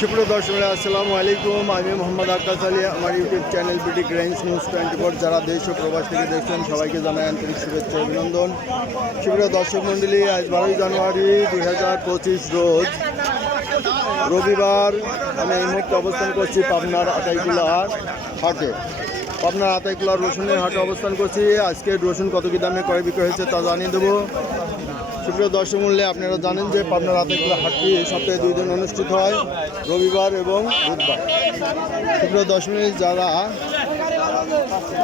সুপ্রিয় দর্শক আসসালামু আলাইকুম। আমি মোহাম্মদ আকাশ আলী। আমার ইউটিউব চ্যানেল বিডি গ্রাইন্স নিউজ 24 যারা দেশ ও প্রবাস থেকে দেখছেন সবাইকে জানাই আন্তরিক শুভেচ্ছা অভিনন্দন। সুপ্রিয় দর্শক মণ্ডলী, আজ 12 জানুয়ারি 2025 রোজ রবিবার। আমি এই মুহূর্তে অবস্থান করছি পাবনার আতাইকুলা হাটে। পাবনার আতাইকুলা রসুনের হাটে অবস্থান করছি। আজকে রসুন কত কী দামে ক্রয় বিক্রয় হয়েছে তা জানিয়ে দেবো। সুপ্রিয় দর্শক মূল্যে আপনারা জানেন যে পাবনার আতাইকুলা হাটটি সপ্তাহে 2 দিন অনুষ্ঠিত হয়, রবিবার এবং বুধবার। সুপ্রিয় দর্শক যারা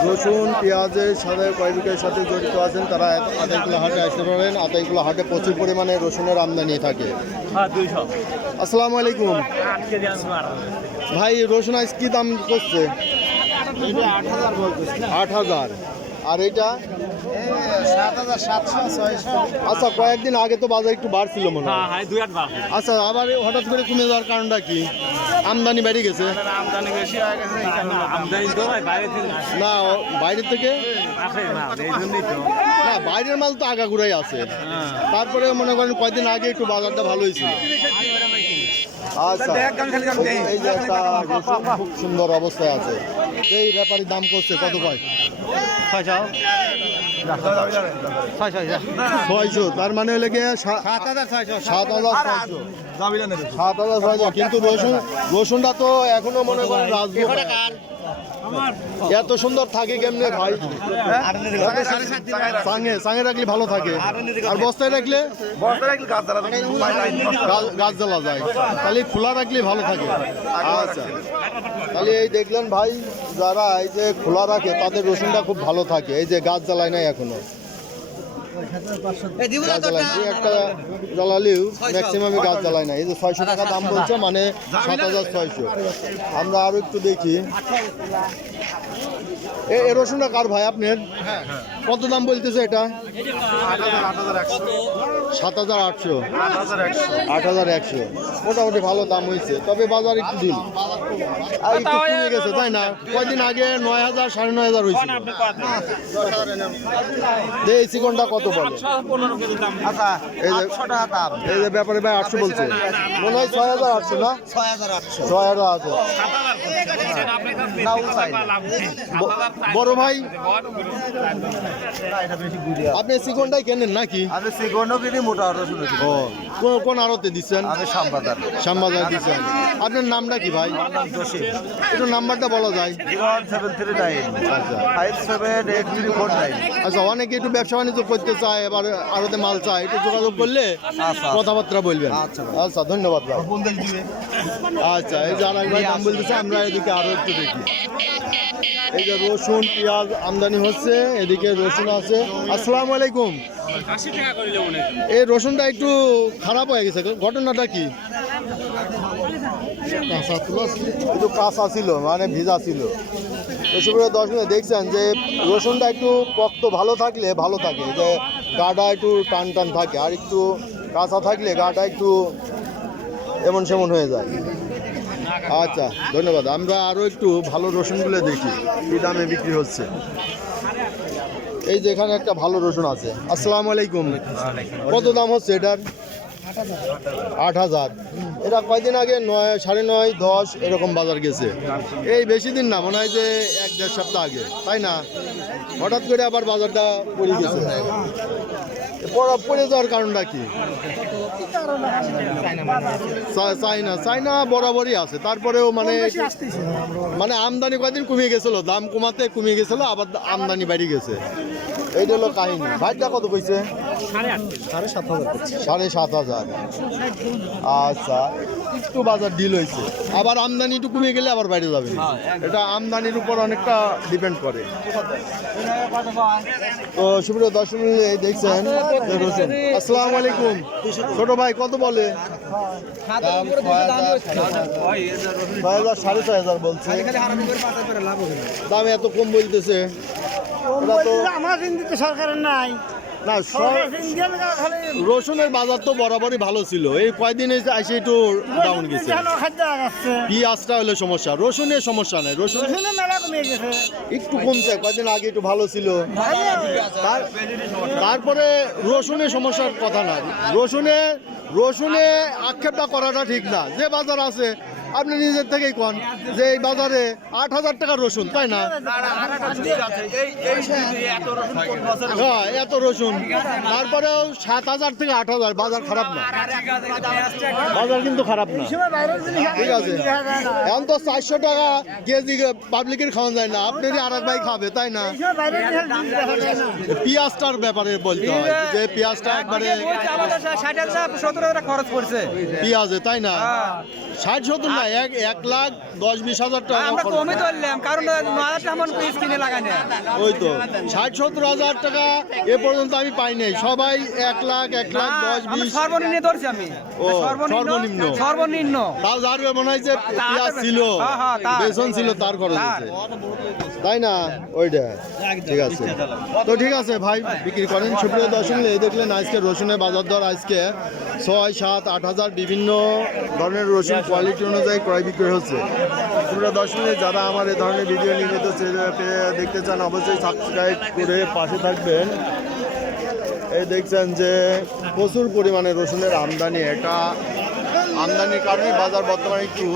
রসুন পেঁয়াজের সাথে ক্রয় বিক্রয়ের সাথে জড়িত আছেন তারা আতাইকুলা হাটে আসতে পারেন। আতাইকুলা হাটে প্রচুর পরিমাণে রসুনের আমদানি থাকে। আসসালামু আলাইকুম ভাই, রসুন আজ কী দাম করছে? 8,000। আর এটা 7,700-600। আচ্ছা, কয়েকদিন আগে তো বাজার একটু বাড়ছিল মনে হয়। আচ্ছা, আবার হঠাৎ করে কমে যাওয়ার কারণটা কি? আমদানি বেড়ে গেছে আমদানি বেশি হয়ে গেছে, না বাইরে থেকে? না, বাইরের মাল তো আগাগুড়াই আছে। তারপরে মনে করেন কয়েকদিন আগে একটু বাজারটা ভালো হয়েছিল। আচ্ছা, এই যে একটা রসুন খুব সুন্দর অবস্থায় আছে, এই ব্যাপারী দাম করছে কত? কয় 600। তার মানে হলে গিয়ে 7,600। কিন্তু রসুনটা তো এখনো মনে করেন রাজভোগ। এত সুন্দর থাকে কেমনে ভাই? সাঙে রাখলে ভালো থাকে, আর বস্তায় রাখলে গাছ জ্বালা যায়। তাহলে খোলা রাখলে ভালো থাকে। আচ্ছা, তাহলে এই দেখলেন ভাই, যারা এই যে খোলা রাখে তাদের রসুনটা খুব ভালো থাকে। এই যে গাছ জ্বালায় নাই এখনো, একটা জ্বালালেও ম্যাক্সিমামে গাছ জ্বালায় না। এই যে 600 টাকা দাম বলছে, মানে 7,600। আমরা আরো একটু দেখি। এ রসুনটা কার ভাই আপনার? কত দাম বলতেছে এটা? 7,800। 8,100 মোটামুটি ভালো দাম হয়েছে, তবে বাজার একটু দিন আর একটু কমে গেছে, তাই না? কয়েকদিন আগে 9,000 9,500 হয়েছিল। এই চিকনটা কত বলে? এই যে ব্যাপারে ভাই 800 বলছে, মনে হয় 6,800 না? 6,800। বড় ভাই, আপনি চিকনটাই কেনেন নাকি? আমি সিগনও কিনি, মোটা রসুন কিনি। ও, কোন আড়তে দিচ্ছেন? আমি শ্যামবাজার দিচ্ছেন। আপনার নামটা কি ভাই? একটু নাম্বারটা বলা যায়? 07395783449। আচ্ছা, অনেকে একটু ব্যবসা বাণিজ্য করতে চায়, এবার আড়তে মাল চায়, একটু যোগাযোগ করলে কথাবার্তা বলবেন। আচ্ছা, ধন্যবাদ ভাই। আচ্ছা, এই যে আরেক ভাই দাম বলতেছে, আমরা এদিকে আরো একটু দেখি। এই যে রসুন পেঁয়াজ আমদানি হচ্ছে, এদিকে রসুন আছে। আসসালামু আলাইকুম। এই রসুনটা একটু খারাপ হয়ে গেছে, ঘটনাটা কি? একটু কাঁচা ছিল, মানে ভিজা ছিল। এসব 10 মিনিট দেখছেন যে রসুনটা একটু পক্ত ভালো থাকলে ভালো থাকে, যে গাটা একটু টান টান থাকে, আর একটু কাঁচা থাকলে গাটা একটু এমন সেমন হয়ে যায়। আচ্ছা, ধন্যবাদ। আমরা আরও একটু ভালো রসুনগুলো দেখি কী দামে বিক্রি হচ্ছে। এই যে এখানে একটা ভালো রসুন আছে। আসসালামু আলাইকুম। কত দাম হচ্ছে এটার? 8,000। এটা কয়দিন আগে 9, 9.5, 10 এরকম বাজার গেছে। এই বেশি দিন না, মনে হয় যে 1-1.5 সপ্তাহ আগে, তাই না? হঠাৎ করে আবার বাজারটা পড়ে গেছে। পড়ে যাওয়ার কারণটা কি? চাইনা বরাবরই আছে, তারপরেও মানে আমদানি কয়দিন কমে গেছিল, দাম কমাতে কমে গেছিল, আবার আমদানি বেড়ে গেছে। এইটা হলো কাহিনী। ভাইটা কত কইছে? 7,500। আচ্ছা, একটু বাজার ডিল হয়েছে, আবার আমদানি একটু কমে গেলে আবার বাইরে যাবে। এটা আমদানির উপর অনেকটা ডিপেন্ড করে। তো সুপ্রিয় দর্শক দেখছেন রসুন। আসসালামু আলাইকুম। ছোট ভাই কত বলে? 6,000 6,500 বলছে। দাম এত কম বলতেছে, এটা তো সরকারের নাই না। রসুনের বাজার তো বরাবরই ভালো ছিল, এই কয়দিন এসে একটু ডাউন গেছে। পেঁয়াজটা হলে সমস্যা, রসুনের সমস্যা নেই। রসুন একটু কমছে, কয়দিন আগে একটু ভালো ছিল। তারপরে রসুনের সমস্যার কথা না। রসুনে আক্ষেপটা করাটা ঠিক না। যে বাজার আছে আপনি নিজের থেকেই কোন যে এই বাজারে 8,000 টাকার রসুন, তাই না? হ্যাঁ, এত রসুন, তারপরেও 7,000 থেকে 8,000, বাজার খারাপ না, বাজার কিন্তু খারাপ না, ঠিক আছে। এখন তো 400 টাকা কেজি পাবলিকের খাওয়া যায় না, আপনারই আর এক ভাই খাবে, তাই না? পেঁয়াজটার ব্যাপারে বলতে হয় যে পেঁয়াজটা একবারে খরচ পড়ছে পেঁয়াজে, তাই না? 60-70 না, 1,10,000-20,000 টাকা আমরা খরচ। কমই ধরলাম, কারণ 9,000 এমন পিস কিনে লাগানে। ওই তো 60-70,000 টাকা এ পর্যন্ত আমি পাই নাই, সবাই 1,00,000, 1,10,000-20,000। সর্বনিম্ন ধরছি আমি। ও, সর্বনিম্ন। সর্বনিম্ন। তাও যার মনে হয় যে পেঁয়াজ ছিল, হ্যাঁ, তার। বেসন ছিল, তার খরচ হয়েছে, তাই না? ওইটা ঠিক আছে। তো ঠিক আছে ভাই, বিক্রি করেন। সুপ্রিয় দর্শক, এই দেখলেন আজকে রসুনের বাজার দর আজকে 6, 7, 8,000 বিভিন্ন ধরনের রসুন কোয়ালিটি অনুযায়ী ক্রয় বিক্রয় হচ্ছে। সুপ্রিয় দর্শক, যারা আমার এই ধরনের ভিডিও নিয়মিত দেখতে চান অবশ্যই সাবস্ক্রাইব করে পাশে থাকবেন। এই দেখছেন যে প্রচুর পরিমাণে রসুনের আমদানি, এটা আমদানির কারণে বাজার বর্তমানে একটু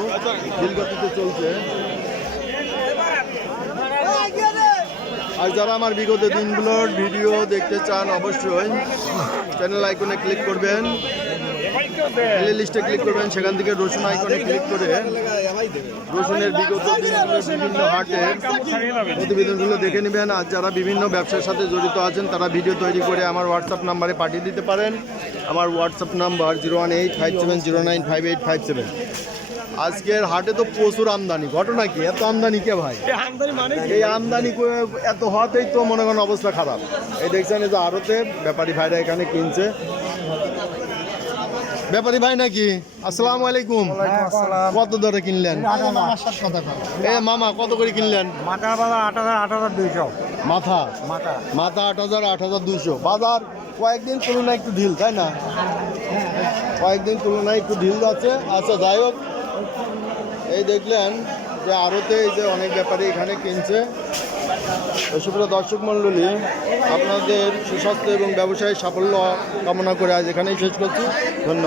ধীরগতিতে চলছে। আর যারা আমার বিগত দিনগুলোর ভিডিও দেখতে চান অবশ্যই চ্যানেল আইকনে ক্লিক করবেন, প্লে লিস্টে ক্লিক করবেন, সেখান থেকে রসুন আইকনে ক্লিক করে রসুনের বিগত দিনগুলোর বিভিন্ন হাটের প্রতিবেদনগুলো দেখে নেবেন। আর যারা বিভিন্ন ব্যবসার সাথে জড়িত আছেন তারা ভিডিও তৈরি করে আমার হোয়াটসঅ্যাপ নাম্বারে পাঠিয়ে দিতে পারেন। আমার হোয়াটসঅ্যাপ নাম্বার 01857095857। আজকের হাটে তো প্রচুর আমদানি, ঘটনা কি? এত আমদানি কে ভাই? এই আমদানি এত হওয়াতেই তো মনে করেন অবস্থা খারাপ। এই দেখছেন যে আড়তে ব্যাপারী ভাইরা এখানে কিনছে। ব্যাপারী ভাই নাকি? আসসালামু আলাইকুম। কত দরে কিনলেন? এ মামা কত করে কিনলেন? মাথার বাজার 8,000-8,200। মাথা 8,000-8,200। বাজার কয়েকদিন তুলনায় একটু ঢিল, তাই না? কয়েকদিন তুলনায় একটু ঢিল যাচ্ছে। আচ্ছা, যাই হোক, এই দেখলেন যে আড়তে এই যে অনেক ব্যাপারী এখানে কিনছে। সুপ্রিয় দর্শক মণ্ডলী, আপনাদের সুস্বাস্থ্য এবং ব্যবসায়িক সাফল্য কামনা করে আজ এখানেই শেষ করছি। ধন্যবাদ।